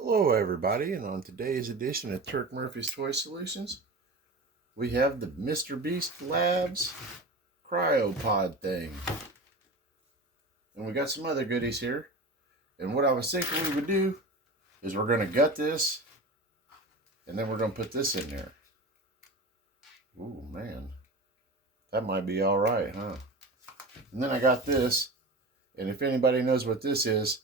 Hello everybody, and on today's edition of Turk Murphy's Toy Solutions, we have the Mr. Beast Labs cryopod thing. And we got some other goodies here. And what I was thinking we would do is we're going to gut this, and then we're going to put this in there. Ooh, man. That might be alright, huh? And then I got this, and if anybody knows what this is,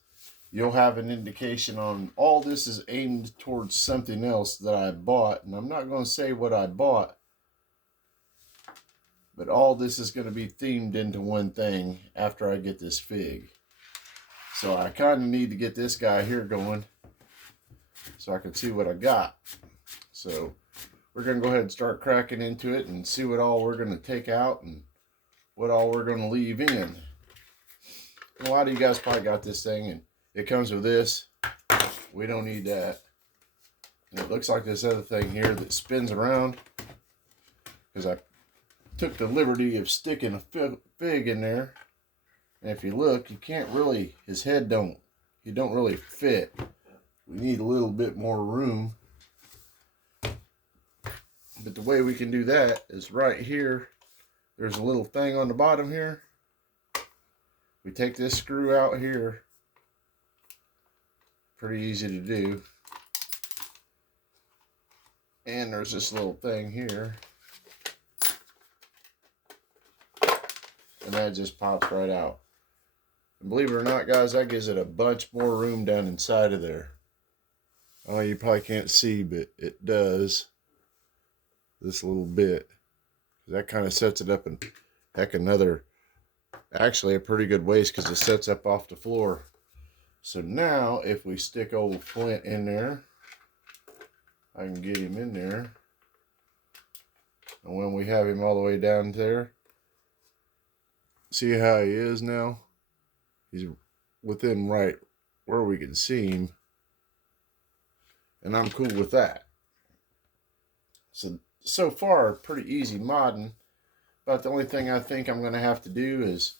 you'll have an indication on all this is aimed towards something else that I bought. And I'm not going to say what I bought, but all this is going to be themed into one thing after I get this fig. So I kind of need to get this guy here going so I can see what I got. So we're going to go ahead and start cracking into it and see what all we're going to take out and what all we're going to leave in. And a lot of you guys probably got this thing and it comes with this. We don't need that. And it looks like this other thing here that spins around, because I took the liberty of sticking a fig in there. And if you look, you can't really, his head don't really fit. We need a little bit more room. But the way we can do that is right here. There's a little thing on the bottom here. We take this screw out here. Pretty easy to do. And there's this little thing here. And that just pops right out. And believe it or not, guys, that gives it a bunch more room down inside of there. Oh, you probably can't see, but it does. This little bit. That kind of sets it up in, heck, actually a pretty good ways, because it sets up off the floor. So now, if we stick old Flint in there, I can get him in there. And when we have him all the way down there, see how he is now? He's within right where we can see him. And I'm cool with that. So far, pretty easy modding. But the only thing I think I'm going to have to do is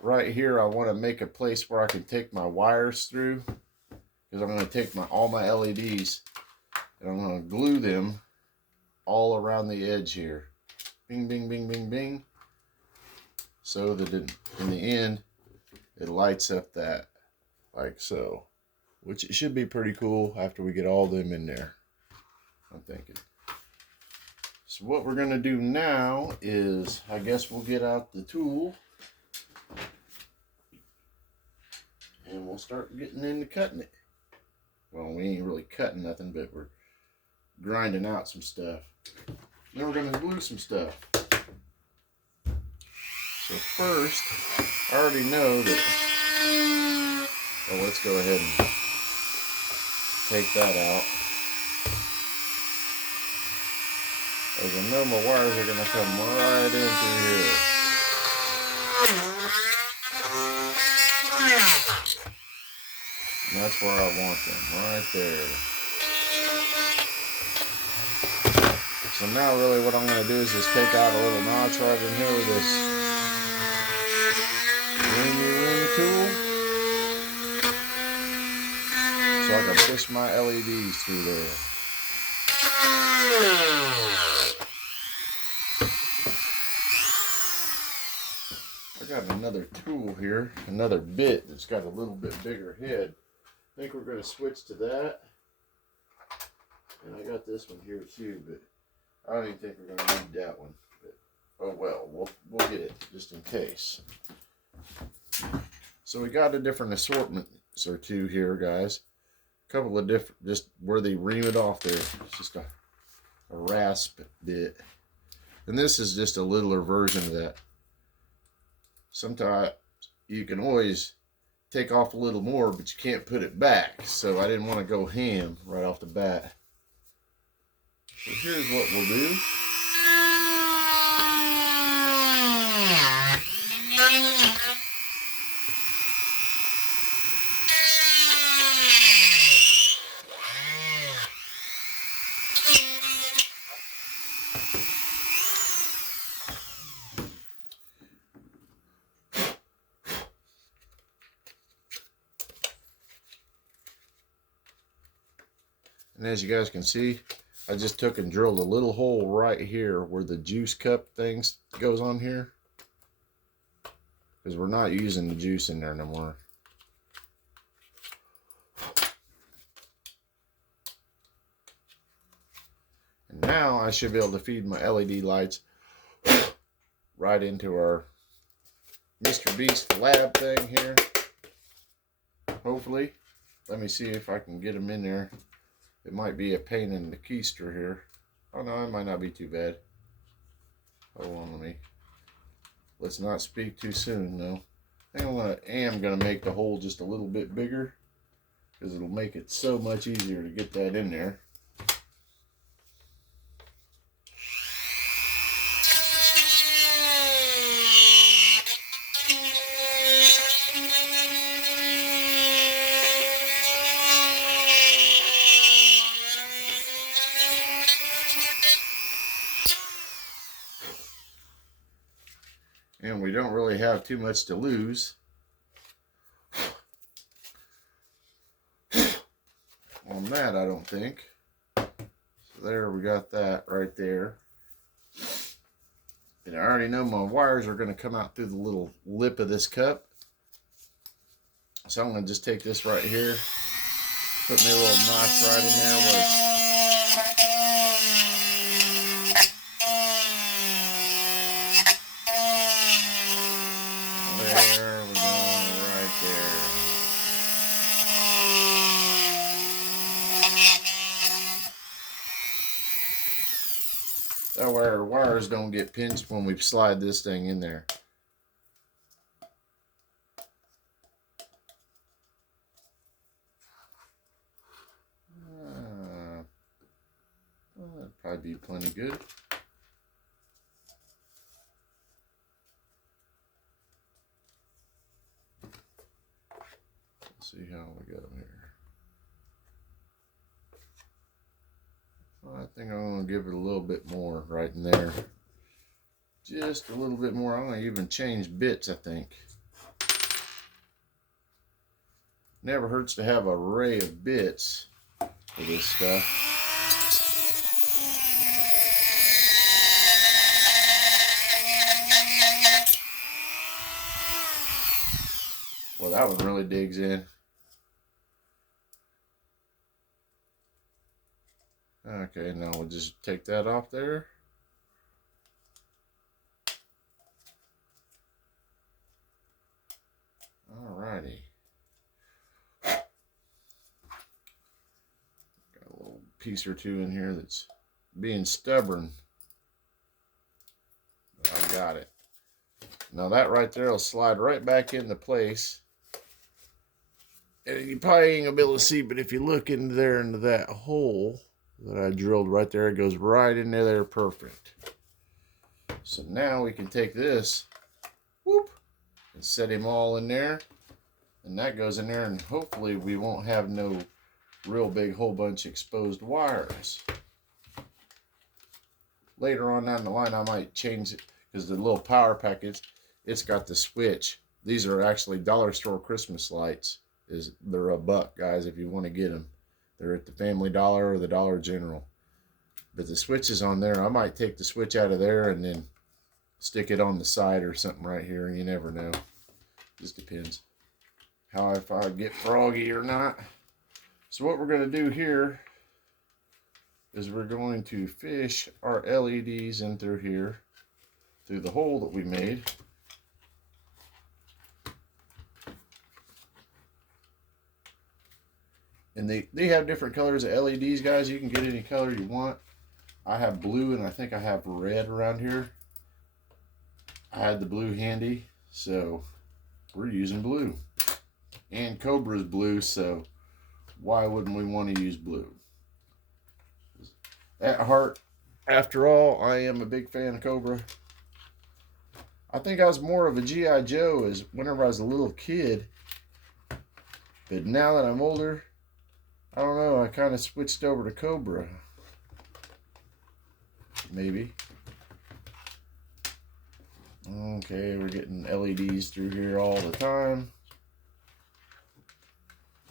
right here, I want to make a place where I can take my wires through, because I'm going to take all my LEDs and I'm going to glue them all around the edge here. Bing, bing, bing, bing, bing. So that in the end, it lights up that like so, which it should be pretty cool after we get all them in there, I'm thinking. So what we're going to do now is, I guess we'll get out the tool. And we'll start getting into cutting it. Well, we ain't really cutting nothing, but we're grinding out some stuff. Then we're going to glue some stuff. So first, I already know that... Well, let's go ahead and take that out. As I know, my wires are going to come right in through here. And that's where I want them, right there. So now really what I'm going to do is just take out a little notch right in here with this ring tool. So I can push my LEDs through there. I got another tool here, another bit that's got a little bit bigger head. I think we're going to switch to that. And I got this one here too, but I don't even think we're going to need that one. But, oh well, we'll get it just in case. So we got a different assortments or two here, guys. A couple of different, just where they ream it off there. It's just a rasp bit. And this is just a littler version of that. Sometimes you can always take off a little more, but you can't put it back. So I didn't want to go ham right off the bat. So here's what we'll do. And as you guys can see, I just took and drilled a little hole right here where the juice cup things goes on here. Because we're not using the juice in there no more. And now I should be able to feed my LED lights right into our Mr. Beast lab thing here. Hopefully. Let me see if I can get them in there. It might be a pain in the keister here. Oh no, it might not be too bad. Hold on, let's not speak too soon though. I think I am gonna make the hole just a little bit bigger because it'll make it so much easier to get that in there. And we don't really have too much to lose on that, I don't think. So there, we got that right there. And I already know my wires are going to come out through the little lip of this cup. So I'm going to just take this right here, put me a little notch right in there where there we go, right there. That way our wires don't get pinched when we slide this thing in there. Well, that'd probably be plenty good. Let's see how we got here. I think I'm going to give it a little bit more right in there. Just a little bit more. I'm going to even change bits, I think. Never hurts to have an array of bits for this stuff. Well, that one really digs in. Okay, now we'll just take that off there. Alrighty. Got a little piece or two in here that's being stubborn. But I got it. Now that right there will slide right back into place. And you probably ain't gonna be able to see, but if you look into there into that hole that I drilled right there, it goes right into there perfect. So now we can take this, whoop, and set him all in there. And that goes in there, and hopefully we won't have no real big whole bunch of exposed wires. Later on down the line I might change it, because the little power package, it's got the switch. These are actually dollar store Christmas lights. They're $1, guys, if you want to get them. They're at the Family Dollar or the Dollar General. But the switch is on there. I might take the switch out of there and then stick it on the side or something right here. You never know. Just depends how if I get froggy or not. So what we're going to do here is we're going to fish our LEDs in through here, through the hole that we made. And they have different colors of LEDs, guys. You can get any color you want. I have blue, and I think I have red around here. I had the blue handy, so we're using blue. And Cobra's blue, so why wouldn't we want to use blue? At heart, after all, I am a big fan of Cobra. I think I was more of a G.I. Joe as whenever I was a little kid. But now that I'm older, I don't know, I kind of switched over to Cobra. Maybe. Okay, we're getting LEDs through here all the time.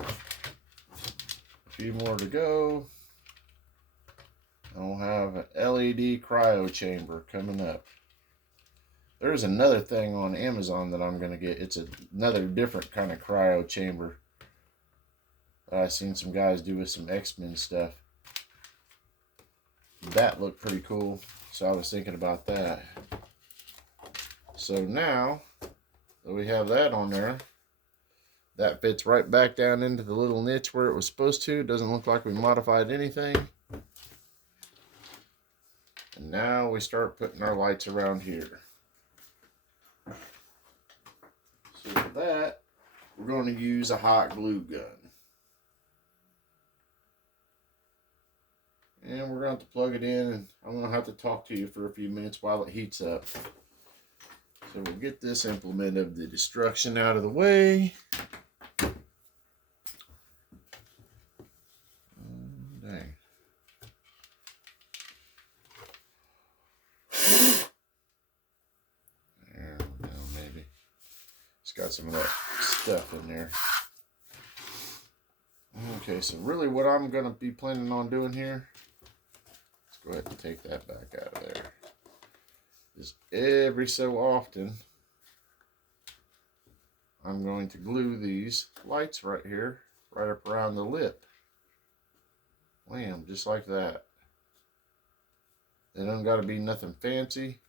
A few more to go. I'll have an LED cryo chamber coming up. There's another thing on Amazon that I'm going to get. It's another different kind of cryo chamber. I've seen some guys do with some X-Men stuff. That looked pretty cool, so I was thinking about that. So now that we have that on there, that fits right back down into the little niche where it was supposed to. Doesn't look like we modified anything. And now we start putting our lights around here. So for that, we're going to use a hot glue gun. And we're going to have to plug it in, and I'm going to have to talk to you for a few minutes while it heats up. So we'll get this implement of the destruction out of the way. Dang. There we go, maybe. It's got some of that stuff in there. Okay, so really what I'm going to be planning on doing here, let's go ahead and take that back out of there, is every so often I'm going to glue these lights right here, right up around the lip. Wham, just like that. They don't got to be nothing fancy.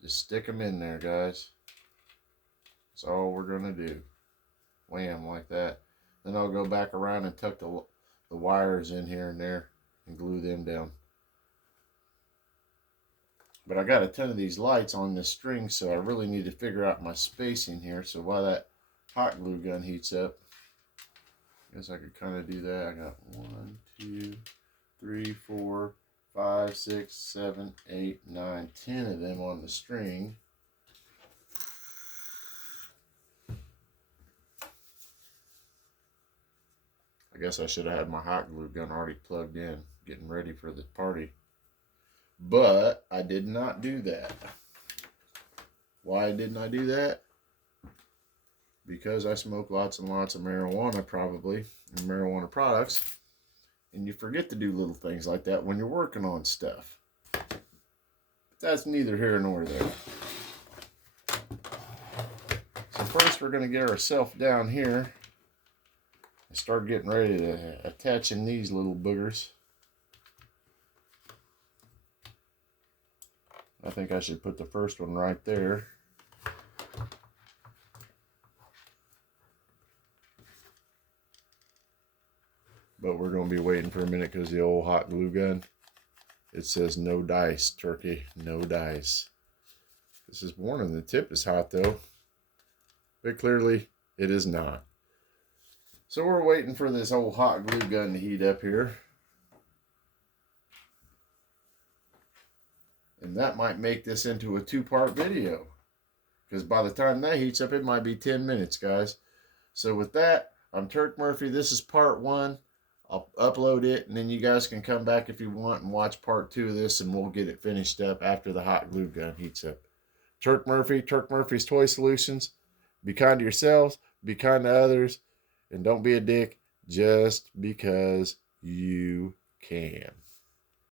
Just stick them in there, guys. That's all we're going to do. Wham, like that. Then I'll go back around and tuck the wires in here and there and glue them down. But I got a ton of these lights on this string, so I really need to figure out my spacing here. So while that hot glue gun heats up, I guess I could kind of do that. I got 1, 2, 3, 4, 5, 6, 7, 8, 9, 10 of them on the string. I guess I should have had my hot glue gun already plugged in, getting ready for the party. But I did not do that. Why didn't I do that? Because I smoke lots and lots of marijuana, probably, and marijuana products. And you forget to do little things like that when you're working on stuff. But that's neither here nor there. So first we're going to get ourselves down here and start getting ready to attach in these little boogers. I think I should put the first one right there. But we're going to be waiting for a minute because the old hot glue gun, it says no dice, turkey, no dice. This is warning, the tip is hot though, but clearly it is not. So we're waiting for this old hot glue gun to heat up here. And that might make this into a 2-part video, because by the time that heats up, it might be 10 minutes, guys. So with that, I'm Turk Murphy. This is part 1. I'll upload it, and then you guys can come back if you want and watch part 2 of this, and we'll get it finished up after the hot glue gun heats up. Turk Murphy, Turk Murphy's Toy Solutions. Be kind to yourselves, be kind to others, and don't be a dick just because you can.